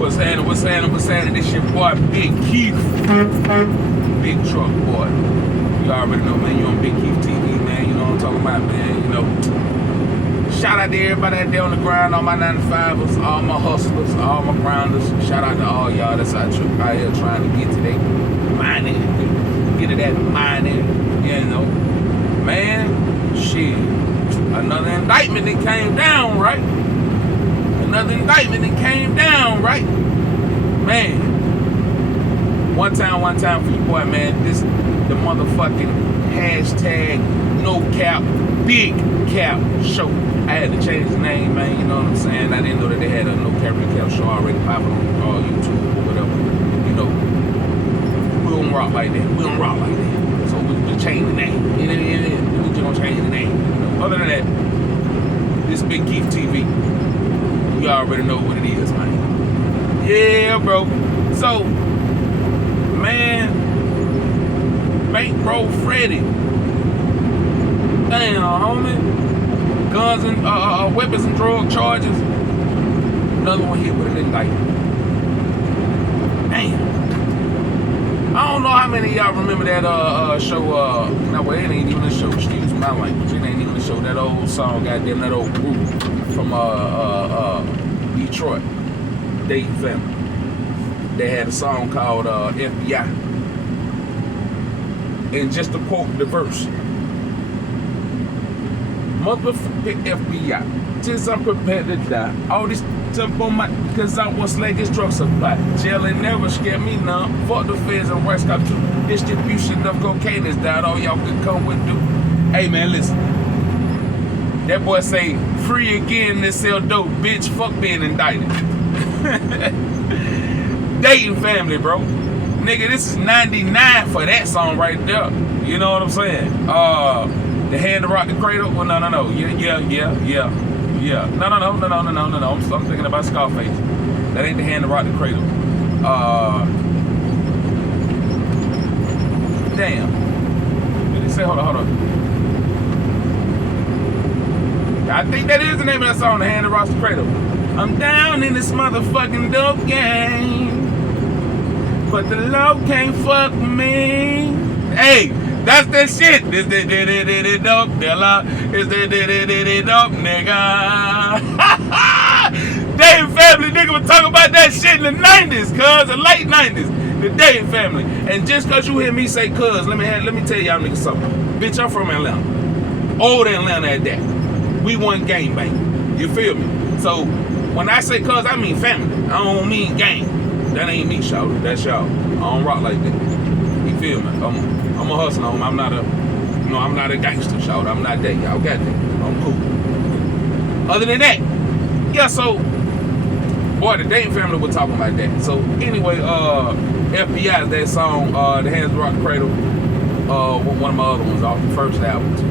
What's happening? This your boy, Big Keef. Big Truck Boy. You already know, man. You on BigKeefTv, man. You know what I'm talking about, man. You know. Shout out to everybody out there on the grind, all my 95ers, all my hustlers, all my grinders. Shout out to all y'all that's out here trying to get to that mining, get to that mining, you know. Man, shit. Another indictment that came down, right? Another indictment that came down, right? Man. One time for you, boy, man. This the motherfucking hashtag NoCapBigCapShow. I had to change the name, man. You know what I'm saying? I didn't know that they had a NoCapBigCapShow already popping on YouTube or whatever. You know, we don't rock like that. So we just change the name. We just gonna change the name. You know? Other than that, this BigKeefTv. You already know what it is, man. Yeah, bro. So, man, Bankroll Freddy. Damn, homie. Guns and weapons and drug charges. Another one hit with an indictment. Damn. I don't know how many of y'all remember that show. No, well, it ain't even a show. Excuse my language. It ain't even a show. That old song, goddamn, that old group from Detroit, Dayton Family. They had a song called FBI. And just to quote the verse, motherfucking FBI, just I'm prepared to die. All this stuff on my, cause I was like this drug supply. Jail ain't never scared me none. Fuck the feds and rights got to distribution of cocaine is that all y'all can come with do. Hey man, listen. That boy say, free again, they sell dope, bitch, fuck being indicted. Dayton Family, bro. Nigga, this is 99 for that song right there. You know what I'm saying? The hand to rock the cradle? Well, no. Yeah. No. I'm thinking about Scarface. That ain't the hand to rock the cradle. Damn. What did he say? Hold on. I think that is the name of that song, The Hand That Rocks the Cradle. I'm down in this motherfucking dope game, but the law can't fuck me. Hey, that's that shit. This the dope dealer. It's the dope nigga. Dayton Family, nigga, was talking about that shit in the 90s, cuz, the late 90s. The Dayton Family. And just cause you hear me say cuz, let me tell y'all niggas something. Bitch, I'm from Atlanta. Old Atlanta at that. We want gang bang. You feel me? So when I say cuz, I mean family. I don't mean gang. That ain't me, shout. That's y'all. I don't rock like that. You feel me? I'm a hustler. I'm not a gangster, shout. I'm not that. Y'all got that. I'm cool. Other than that, yeah. So, boy, the Dayton Family were talking about that. So anyway, FBI is that song. The Hands Rock the Cradle. One of my other ones off the first album too.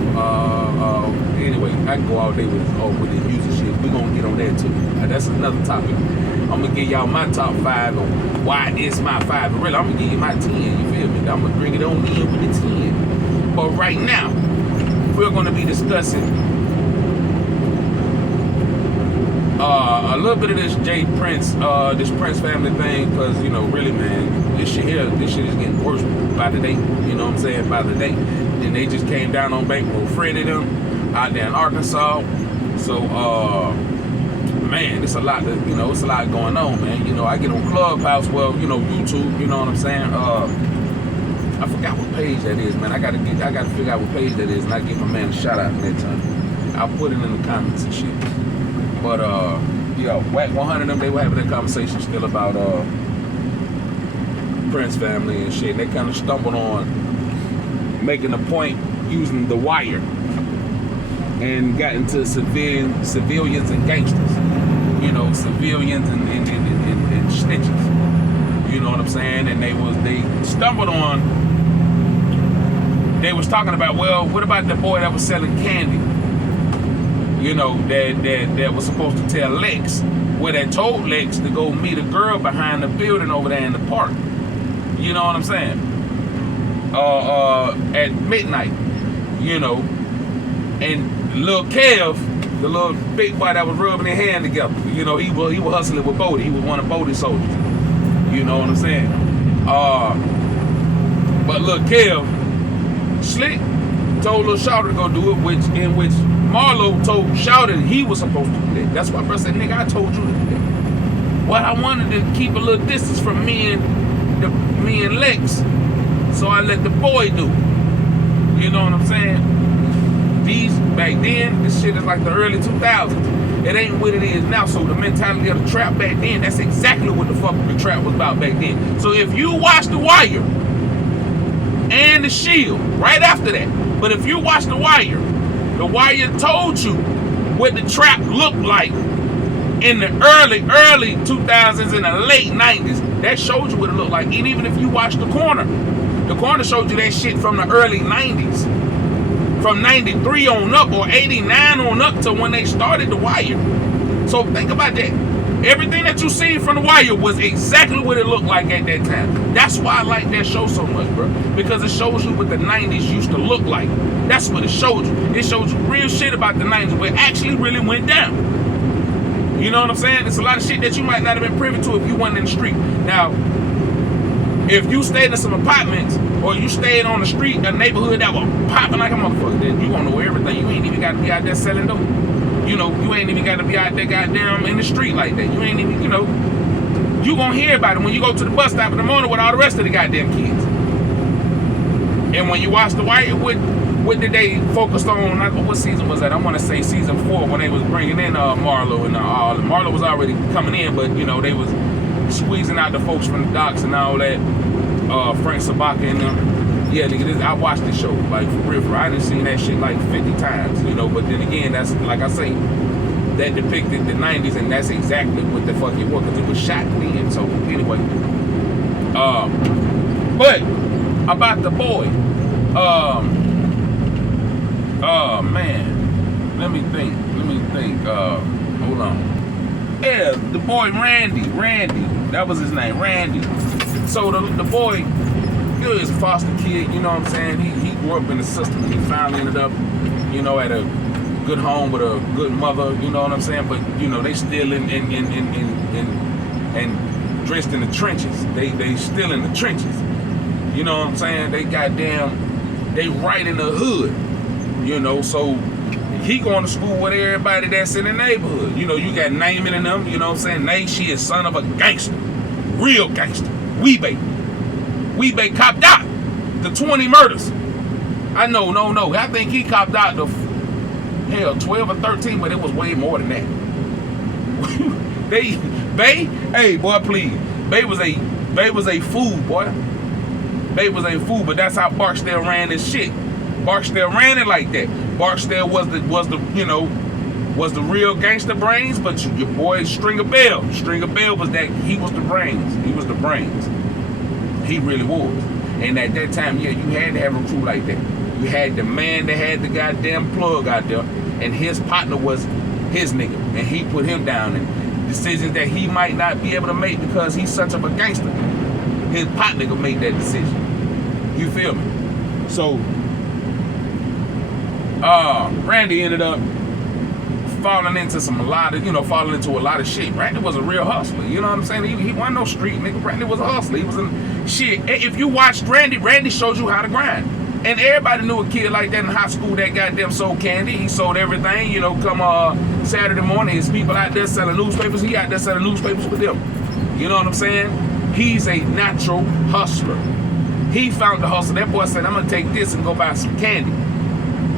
Anyway, I can go all day with the music shit. We're gonna get on that too. That's another topic. I'm gonna give y'all my top 5 on why it's my 5. But really, I'm gonna give you my 10. You feel me? I'm gonna bring it on in with the 10. But right now, we're gonna be discussing a little bit of this this Prince family thing, because you know, really, man, this shit is getting worse by the day. You know what I'm saying? By the day. Then they just came down on Bankroll Freddy them out there in Arkansas. So man, it's a lot it's a lot going on, man. You know, I get on Clubhouse, well, you know, YouTube, you know what I'm saying? I forgot what page that is, man. I gotta figure out what page that is, and I give my man a shout out that time. I'll put it in the comments and shit. But yeah, Whack 100 of them, they were having that conversation still about Prince family and shit. They kind of stumbled on making a point using The Wire and got into civilians and gangsters. You know, civilians and snitches. You know what I'm saying? And they stumbled on. They was talking about, well, what about the boy that was selling candy? You know, that was supposed to tell Lex, where they told Lex to go meet a girl behind the building over there in the park. You know what I'm saying? At midnight, you know. And Lil Kev The little big boy that was rubbing their hand together. You know, he was hustling with Bodie. He was one of Bodie's soldiers. You know what I'm saying? But look, Kev Slick told Lil Shouter to go do it, in which Marlo told Shouter he was supposed to do that. That's why I said, nigga, I told you to do that. Well, I wanted to keep a little distance from me and Lex, so I let the boy do it. You know what I'm saying? Back then, this shit is like the early 2000s. It ain't what it is now. So the mentality of the trap back then, that's exactly what the fuck the trap was about back then. So if you watch The Wire and The Shield right after that, but if you watch The Wire told you what the trap looked like in the early 2000s and the late 90s. That showed you what it looked like. And even if you watch The Corner showed you that shit from the early 90s. From 93 on up, or 89 on up to when they started The Wire. So think about that. Everything that you seen from The Wire was exactly what it looked like at that time. That's why I like that show so much, bro. Because it shows you what the 90s used to look like. That's what it showed you. It showed you real shit about the 90s, what actually really went down. You know what I'm saying? It's a lot of shit that you might not have been privy to if you wasn't in the street. Now, if you stayed in some apartments, or you stayed on the street, a neighborhood that was popping like a motherfucker, then you gonna know everything. You ain't even got to be out there selling dope. You know, you ain't even got to be out there goddamn in the street like that. You ain't even, you know, you gonna hear about it when you go to the bus stop in the morning with all the rest of the goddamn kids. And when you watch The Wire, what did they focus on? What season was that? I want to say season 4, when they was bringing in Marlo and Marlo was already coming in, but you know they was squeezing out the folks from the docks and all that. Frank Sabaka and them. Yeah, nigga, I watched the show, like, for real. I done seen that shit like 50 times, you know, but then again, that's, like I say, that depicted the 90s, and that's exactly what the fuck it was, because it was shot then. So, anyway. But, about the boy, man, let me think, hold on. Yeah, the boy Randy, that was his name, Randy. So the boy, he was a foster kid, you know what I'm saying? He grew up in the system, and he finally ended up, you know, at a good home with a good mother, you know what I'm saying? But, you know, they still in dressed in the trenches. They still in the trenches. You know what I'm saying? They right in the hood, you know, so he going to school with everybody that's in the neighborhood. You know, you got Naaman in them, you know what I'm saying? Nay, she is son of a gangster, real gangster. Weebay copped out the 20 murders. I know, no. I think he copped out the 12 or 13, but it was way more than that. Hey, boy, please. Bay was a fool, boy. Bay was a fool, but that's how Barksdale ran this shit. Barksdale ran it like that. Barksdale was the real gangster brains, but your boy Stringer Bell was that. He was the brains. He really was. And at that time, yeah, you had to have a crew like that. You had the man that had the goddamn plug out there, and his partner was his nigga, and he put him down. And decisions that he might not be able to make because he's such of a gangster, his partner could make that decision. You feel me? So, Randy ended up falling into a lot of shit. Randy was a real hustler, you know what I'm saying? He wasn't no street nigga. Randy was a hustler. He was in shit. If you watched Randy shows you how to grind. And everybody knew a kid like that in high school that goddamn sold candy. He sold everything, you know, come Saturday morning, his people out there selling newspapers. He out there selling newspapers with them. You know what I'm saying? He's a natural hustler. He found the hustle. That boy said, I'm gonna take this and go buy some candy.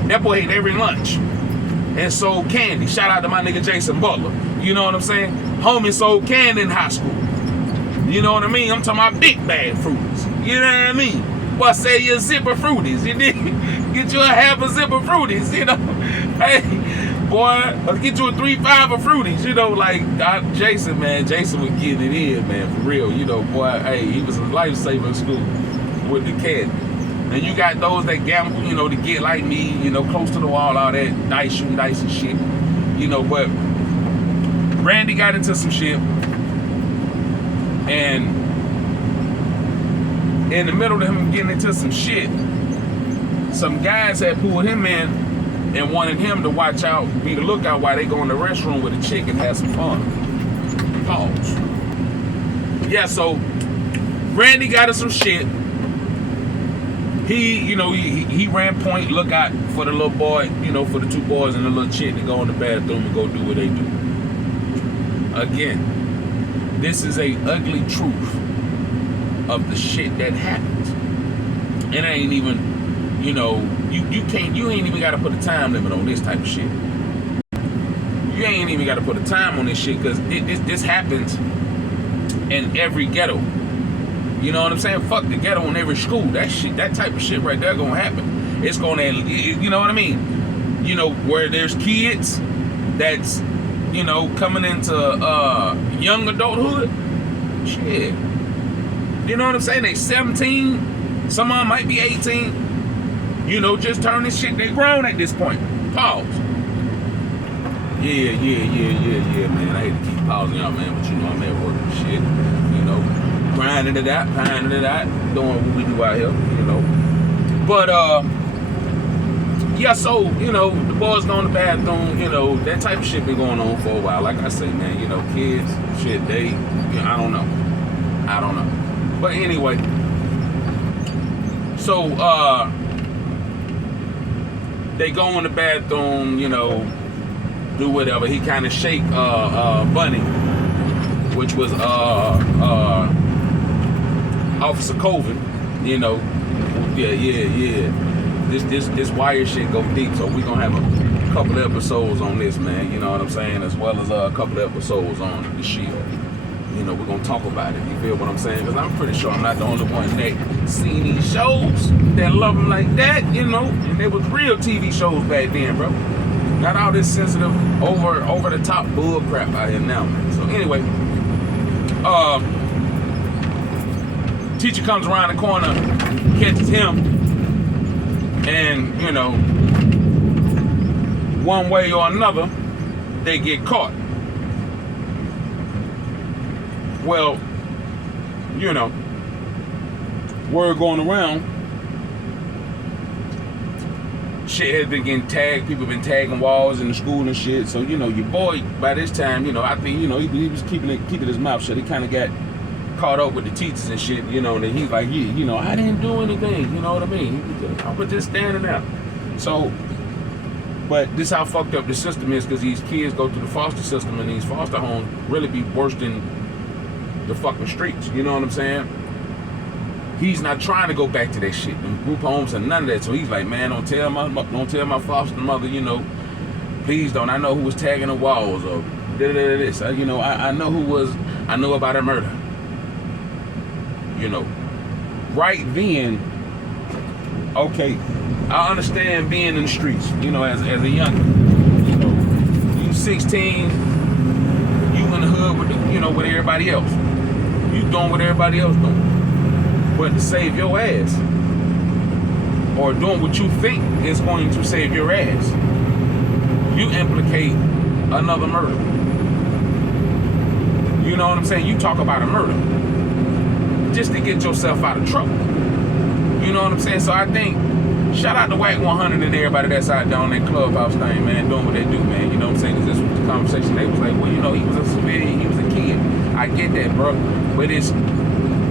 That boy ate every lunch and sold candy. Shout out to my nigga Jason Butler. You know what I'm saying? Homie sold candy in high school. You know what I mean? I'm talking about big bag fruits. You know what I mean? Boy, say you a zip of fruities. You dig? Get you a half a zip of fruities, you know? Hey, boy, I'll get you a 3-5 of fruities, you know, like Jason was getting it in, man, for real. You know, boy, hey, he was a lifesaver in school with the candy. And you got those that gamble, you know, to get like me, you know, close to the wall, all that shooting dice and shit. You know, but Randy got into some shit. And in the middle of him getting into some shit, some guys had pulled him in and wanted him to watch out, be the lookout while they go in the restroom with a chick and have some fun. Pause. Yeah, so Randy got us some shit. He ran point, look out for the little boy, for the two boys and the little chick to go in the bathroom and go do what they do. Again, this is a ugly truth of the shit that happens. It ain't even, you ain't even got to put a time limit on this type of shit. You ain't even got to put a time on this shit, because this happens in every ghetto. You know what I'm saying? Fuck the ghetto in every school. That type of shit right there gonna happen. It's gonna, you know what I mean? Where there's kids that's, coming into young adulthood. Shit. You know what I'm saying? They 17. Some of them might be 18. Just turn this shit. They grown at this point. Pause. Yeah, man. I hate to keep pausing y'all, man, but I'm at work and shit. Grinding it out, doing what we do out here, But, yeah, so, the boys go in the bathroom, that type of shit been going on for a while. Like I say, man, kids, shit, they, I don't know. But anyway, so, they go in the bathroom, do whatever. He kind of shake Bunny, which was Officer Colvin, yeah. This wire shit go deep, so we gonna have a couple of episodes on this, man. You know what I'm saying, as well as a couple of episodes on the Shield. We're gonna talk about it. You feel what I'm saying? Because I'm pretty sure I'm not the only one that seen these shows that love them like that. And there was real TV shows back then, bro. Not all this sensitive, over the top bull crap out here now, man. So anyway, teacher comes around the corner, catches him, and one way or another, they get caught. Well, word going around, shit has been getting tagged. People been tagging walls in the school and shit. So your boy by this time, I think he was keeping his mouth shut. He kind of got caught up with the teachers and shit, and then he's like, yeah, I didn't do anything. You know what I mean? I was just standing out. So, but this how fucked up the system is, because these kids go through the foster system, and these foster homes really be worse than the fucking streets. You know what I'm saying? He's not trying to go back to that shit, them group homes and none of that. So he's like, man, don't tell my foster mother, please don't. I know who was tagging the walls, or this. I know who was. I know about a murder. Right then, okay, I understand being in the streets, as a young, you 16, you in the hood with with everybody else. You doing what everybody else doing. But to save your ass, or doing what you think is going to save your ass, you implicate another murder. You know what I'm saying? You talk about a murder just to get yourself out of trouble. You know what I'm saying? So I think, shout out to White 100 and everybody that's out there on that clubhouse thing, man, doing what they do, man. You know what I'm saying? Because this was the conversation. They was like, well, he was a civilian, he was a kid. I get that, bro. But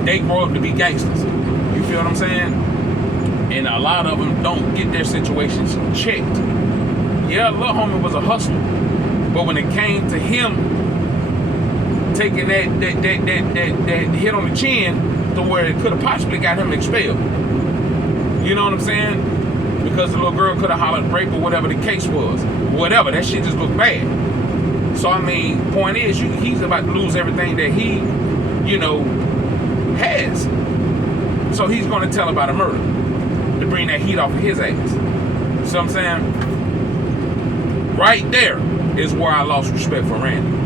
they grow up to be gangsters. You feel what I'm saying? And a lot of them don't get their situations checked. Yeah, little homie was a hustler. But when it came to him taking that hit on the chin to where it could have possibly got him expelled. You know what I'm saying? Because the little girl could have hollered rape or whatever the case was. Whatever, that shit just looked bad. So I mean, point is, he's about to lose everything that he, has. So he's going to tell about a murder to bring that heat off of his ass. See what I'm saying? Right there is where I lost respect for Randy.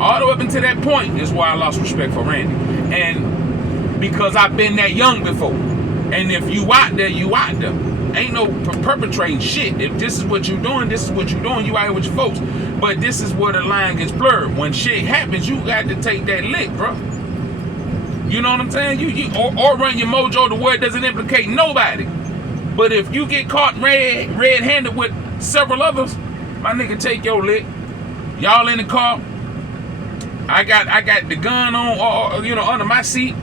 All the way up until that point is where I lost respect for Randy. And because I've been that young before. And if you out there, you out there. Ain't no perpetrating shit. If this is what you're doing, this is what you're doing. You out here with your folks. But this is where the line gets blurred. When shit happens, you got to take that lick, bro. You know what I'm saying? Or run your mojo to where it doesn't implicate nobody. But if you get caught red-handed with several others. My nigga, take your lick. Y'all in the car. I got the gun on, under my seat.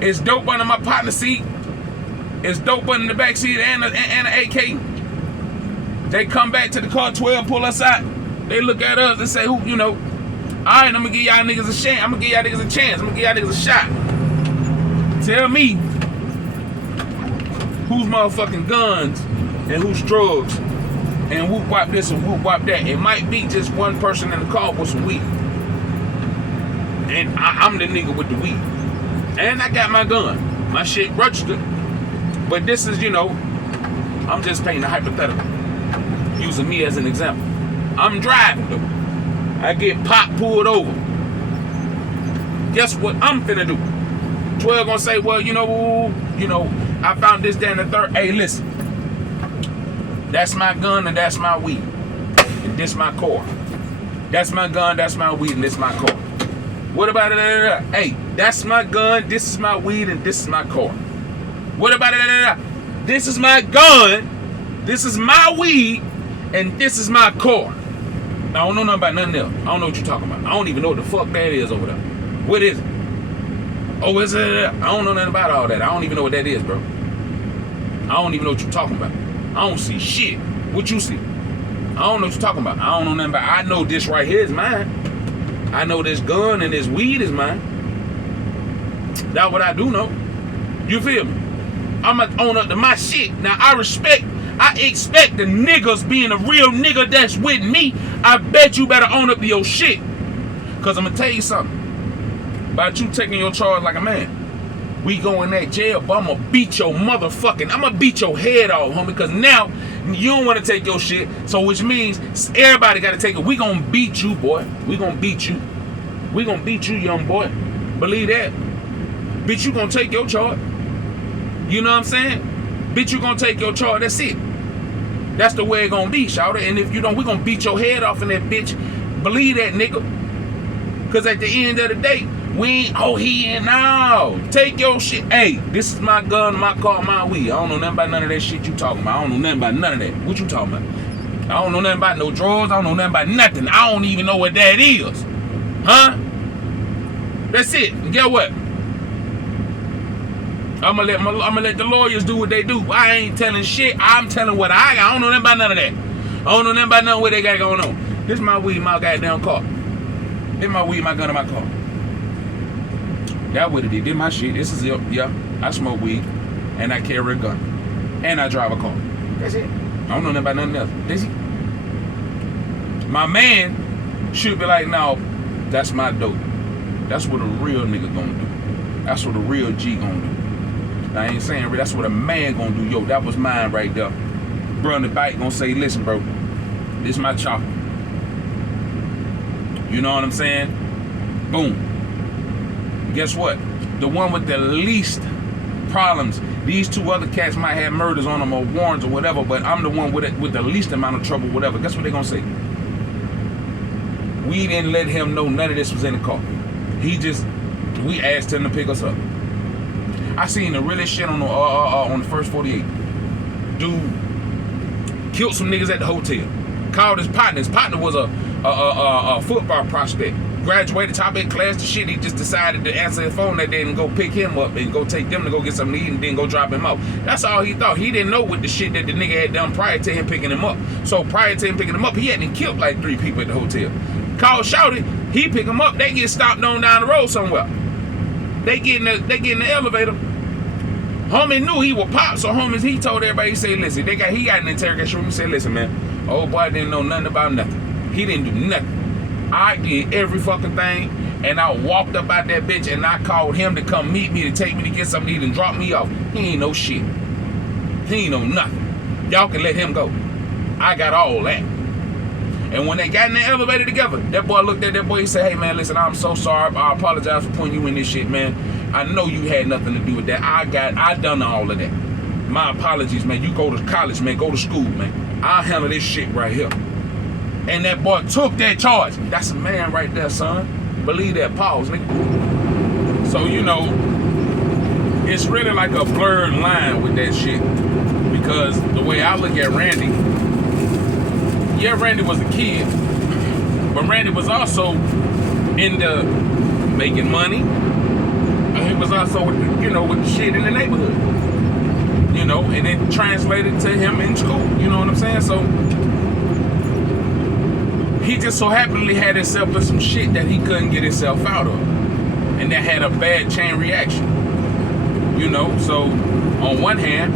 It's dope under my partner's seat. It's dope under the back seat and an AK. They come back to the car, 12, pull us out. They look at us and say, all right, I'm gonna give y'all niggas a chance. I'm gonna give y'all niggas a chance. I'm gonna give y'all niggas a shot. Tell me who's motherfucking guns and who's drugs and whoop wop this and whoop wop that. It might be just one person in the car with some weed. And I'm the nigga with the weed. And I got my gun. My shit registered. But this is, I'm just painting a hypothetical. Using me as an example. I'm driving though. I get pop pulled over. Guess what I'm finna do? 12 gonna say, well, I found this, that, and the third. Hey, listen. That's my gun and that's my weed. And this my car. That's my gun, that's my weed, and this my car. What about it? Hey, that's my gun, this is my weed, and this is my car. What about it? This is my gun, this is my weed, and this is my car. I don't know nothing about nothing else. I don't know what you're talking about. I don't even know what the fuck that is over there. What is it? Oh, is it? I don't know nothing about all that. I don't even know what that is, bro. I don't even know what you're talking about. I don't see shit. What you see? I don't know what you're talking about. I don't know nothing about. I know this right here is mine. I know this gun and this weed is mine. That's what I do know. You feel me? I'm going to own up to my shit. Now, I expect the niggas being a real nigga that's with me. I bet you better own up to your shit. Because I'm going to tell you something. About you taking your charge like a man. We go in that jail, but I'm going to beat your motherfucking, I'm going to beat your head off, homie. Because now, you don't want to take your shit. So, which means everybody got to take it. We going to beat you, boy. We going to beat you. We going to beat you, young boy. Believe that. Bitch, you going to take your charge. You know what I'm saying? Bitch, you gonna take your charge. That's it. That's the way it gonna be, shouter. And if you don't, we gonna beat your head off in that bitch. Believe that, nigga. Cause at the end of the day, we ain't, he ain't now. Take your shit. Hey, this is my gun, my car, my weed. I don't know nothing about none of that shit you talking about. I don't know nothing about none of that. What you talking about? I don't know nothing about no drugs. I don't know nothing about nothing. I don't even know what that is. Huh? That's it. And get what? I'm gonna let the lawyers do what they do. I ain't telling shit. I'm telling what I got. I don't know nothing about none of that. I don't know nothing about nothing what they got going on. This is my weed, my goddamn car. This is my weed, my gun, and my car. That's what it is. This is my shit. This is it. Yeah. I smoke weed, and I carry a gun, and I drive a car. That's it. I don't know nothing about nothing else. That's it. My man should be like, no, that's my dope. That's what a real nigga gonna do. That's what a real G gonna do. I ain't saying that's what a man gonna do. Yo, that was mine right there. Bro on the bike gonna say, listen, bro, this is my chopper. You know what I'm saying? Boom. Guess what? The one with the least problems. These two other cats might have murders on them or warrants or whatever, but I'm the one with the least amount of trouble, whatever. Guess what they gonna say? We didn't let him know none of this was in the car. We asked him to pick us up. I seen the realest shit on the first 48. Dude killed some niggas at the hotel. Called his partner. His partner was a football prospect. Graduated top 8 class to shit. He just decided to answer his phone that day and go pick him up and go take them to go get something to eat and then go drop him off. That's all he thought. He didn't know what the shit that the nigga had done prior to him picking him up. So prior to him picking him up, he hadn't killed like 3 people at the hotel. Called Shouty. He pick him up. They get stopped on down the road somewhere. They get in the elevator. Homie knew he was pop, so homies, he told everybody, he said, listen, he got an interrogation room. He said, listen, man, old boy didn't know nothing about nothing. He didn't do nothing. I did every fucking thing, and I walked up out that bitch, and I called him to come meet me, to take me to get something to eat and drop me off. He ain't know shit. He ain't know nothing. Y'all can let him go. I got all that. And when they got in the elevator together, that boy looked at that boy, he said, hey, man, listen, I'm so sorry. I apologize for putting you in this shit, man. I know you had nothing to do with that. I done all of that. My apologies, man. You go to college, man. Go to school, man. I'll handle this shit right here. And that boy took that charge. That's a man right there, son. Believe that. Pause, nigga. So, it's really like a blurred line with that shit. Because the way I look at Randy, yeah, Randy was a kid, but Randy was also into making money. And he was also with the shit in the neighborhood. And it translated to him in school. You know what I'm saying? So he just so happily had himself in some shit that he couldn't get himself out of. And that had a bad chain reaction. So on one hand,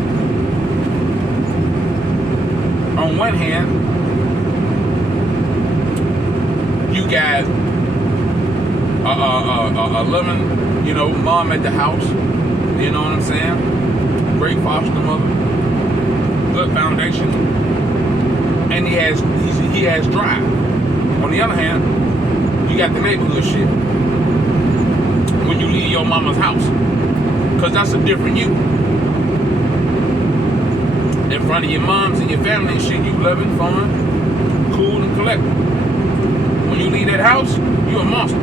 you got a loving, mom at the house. You know what I'm saying? Great foster mother, good foundation, and he has drive. On the other hand, you got the neighborhood shit. When you leave your mama's house, because that's a different you. In front of your moms and your family and shit, you loving, fun, cool, and collected. When you leave that house, you a monster.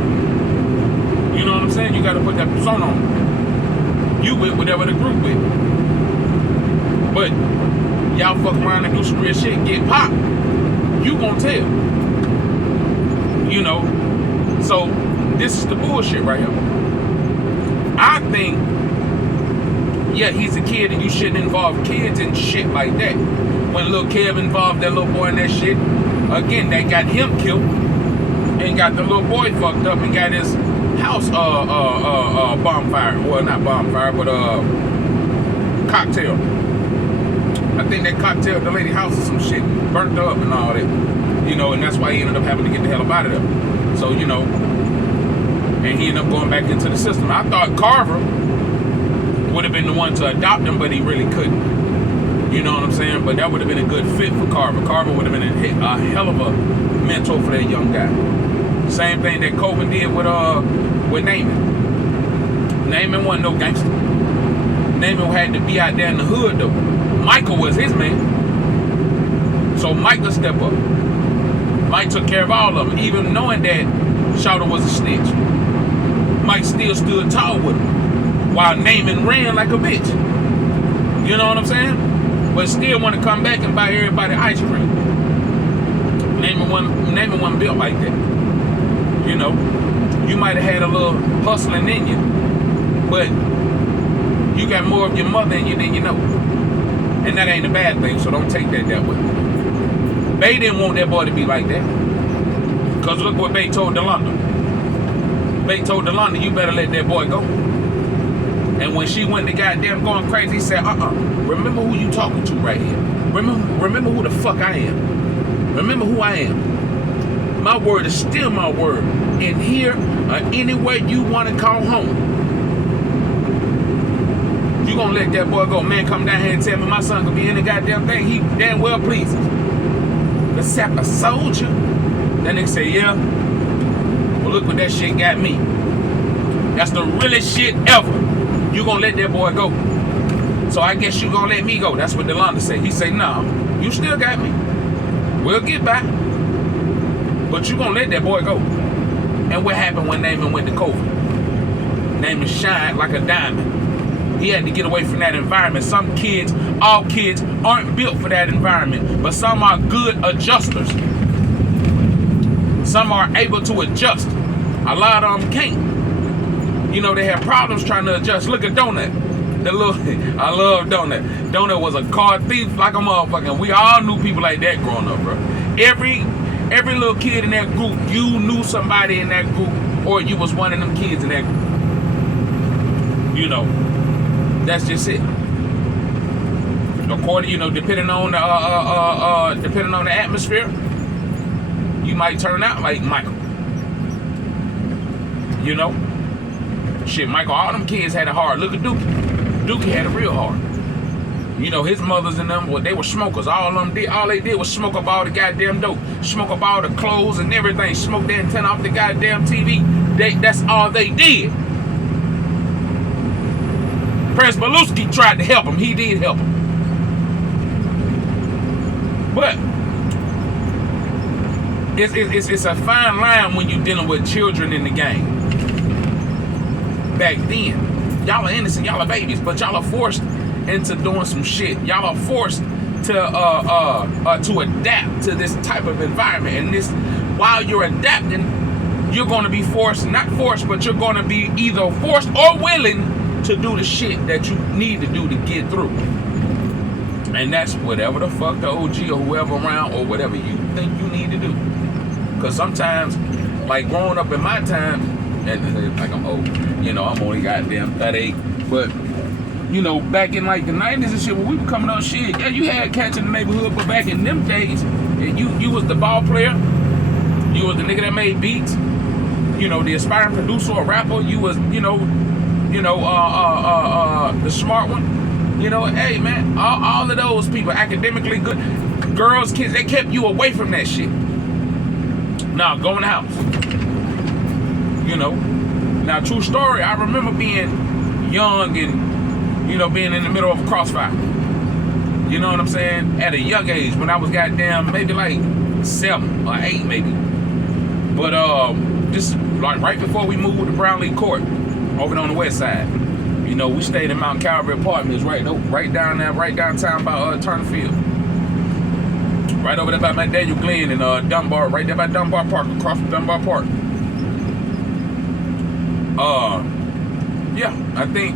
You know what I'm saying? You got to put that persona on. You with whatever the group with. But y'all fuck around and do some real shit, get popped. You gonna tell. So this is the bullshit right here. I think, yeah, he's a kid and you shouldn't involve kids in shit like that. When little Kev involved that little boy in that shit, again, they got him killed and got the little boy fucked up and got his house bonfire. Well, not bonfire, but cocktail. I think that cocktail, the lady house or some shit, burnt her up and all that. And that's why he ended up having to get the hell up out of there. So, and he ended up going back into the system. I thought Carver would have been the one to adopt him, but he really couldn't. You know what I'm saying? But that would have been a good fit for Carver. Carver would have been a hell of a mentor for that young guy. Same thing that Coben did with Naaman. Naaman wasn't no gangster. Naaman had to be out there in the hood though. Michael was his man. So Mike could step up. Mike took care of all of them, even knowing that Shouter was a snitch. Mike still stood tall with him, while Naaman ran like a bitch. You know what I'm saying? But still want to come back and buy everybody ice cream. Naaman wasn't built like that. You might have had a little hustling in you, but you got more of your mother in you than you know. And that ain't a bad thing, so don't take that way. Bay didn't want that boy to be like that. Because look what Bay told DeLonda. Bay told DeLonda, you better let that boy go. And when she went to goddamn going crazy, he said, remember who you talking to right here. Remember who the fuck I am. Remember who I am. My word is still my word. In here or anywhere you want to call home. You gonna let that boy go. Man, come down here and tell me my son could be in the goddamn thing. He damn well pleases. Except a soldier. That nigga say, yeah. Well, look what that shit got me. That's the realest shit ever. You gonna let that boy go. So I guess you gonna let me go. That's what DeLonda said. He said, no, you still got me. We'll get by. But you gonna let that boy go. And what happened when Naaman went to COVID? Naaman shined like a diamond. He had to get away from that environment. Some kids, all kids, aren't built for that environment. But some are good adjusters. Some are able to adjust. A lot of them can't. They have problems trying to adjust. Look at Donut. I love Donut. Donut was a car thief like a motherfucker. We all knew people like that growing up, bro. Every little kid in that group, you knew somebody in that group, or you was one of them kids in that group. That's just it. According, depending on the atmosphere, you might turn out like Michael. Shit, Michael, all them kids had it hard. Look at Dookie. Dookie had it real hard. His mothers and them, they were smokers. All they did was smoke up all the goddamn dope, smoke up all the clothes and everything, smoke the antenna off the goddamn TV. That's all they did. Prince Beluski tried to help him. He did help him. But it's a fine line when you're dealing with children in the game. Back then, y'all are innocent, y'all are babies, but y'all are forced into doing some shit. Y'all are forced to adapt to this type of environment. And this, while you're adapting, you're going to be not forced, but you're going to be either forced or willing to do the shit that you need to do to get through. And that's whatever the fuck the OG or whoever around or whatever you think you need to do. Because sometimes, like growing up in my time, and like I'm old, you know, I'm only goddamn 38, but you know, back in like the 90s and shit, when we were coming up, shit, yeah, you had cats in the neighborhood, but back in them days, you was the ball player, you was the nigga that made beats, you know, the aspiring producer or rapper, you was, the smart one. You know, hey man, all of those people, academically good, girls, kids, they kept you away from that shit. Now, go in the house. You know, now true story, I remember being young and, you know, being in the middle of a crossfire. You know what I'm saying? At a young age, when I was goddamn maybe like 7 or 8 maybe. But just like right before we moved to Brownlee Court, over on the west side. You know, we stayed in Mount Calvary Apartments, right downtown by Turner Field. Right over there by McDaniel Glen and Dunbar, right there by Dunbar Park, across from Dunbar Park. Yeah, I think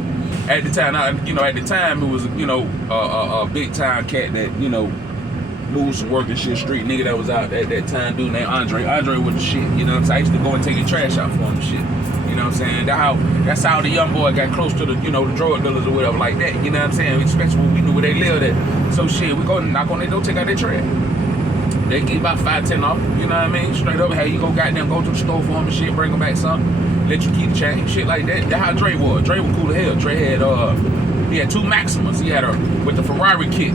at the time, it was, you know, a big time cat that, you know, moved some work and shit, street nigga that was out at that time, dude named Andre. Andre was the shit, you know what I'm saying? I used to go and take his trash out for him and shit. You know what I'm saying? That's how the young boy got close to the, you know, the drug dealers or whatever like that. You know what I'm saying? Especially when we knew where they lived at. So shit, we go knock on their door, take out their trash. They get about 5-10 off, you know what I mean? Straight up, how you go goddamn go to the store for them and shit, bring them back something, let you keep the change, shit like that. That's how Dre was. Dre was cool as hell. Dre had he had 2 Maximas. He had her with the Ferrari kit.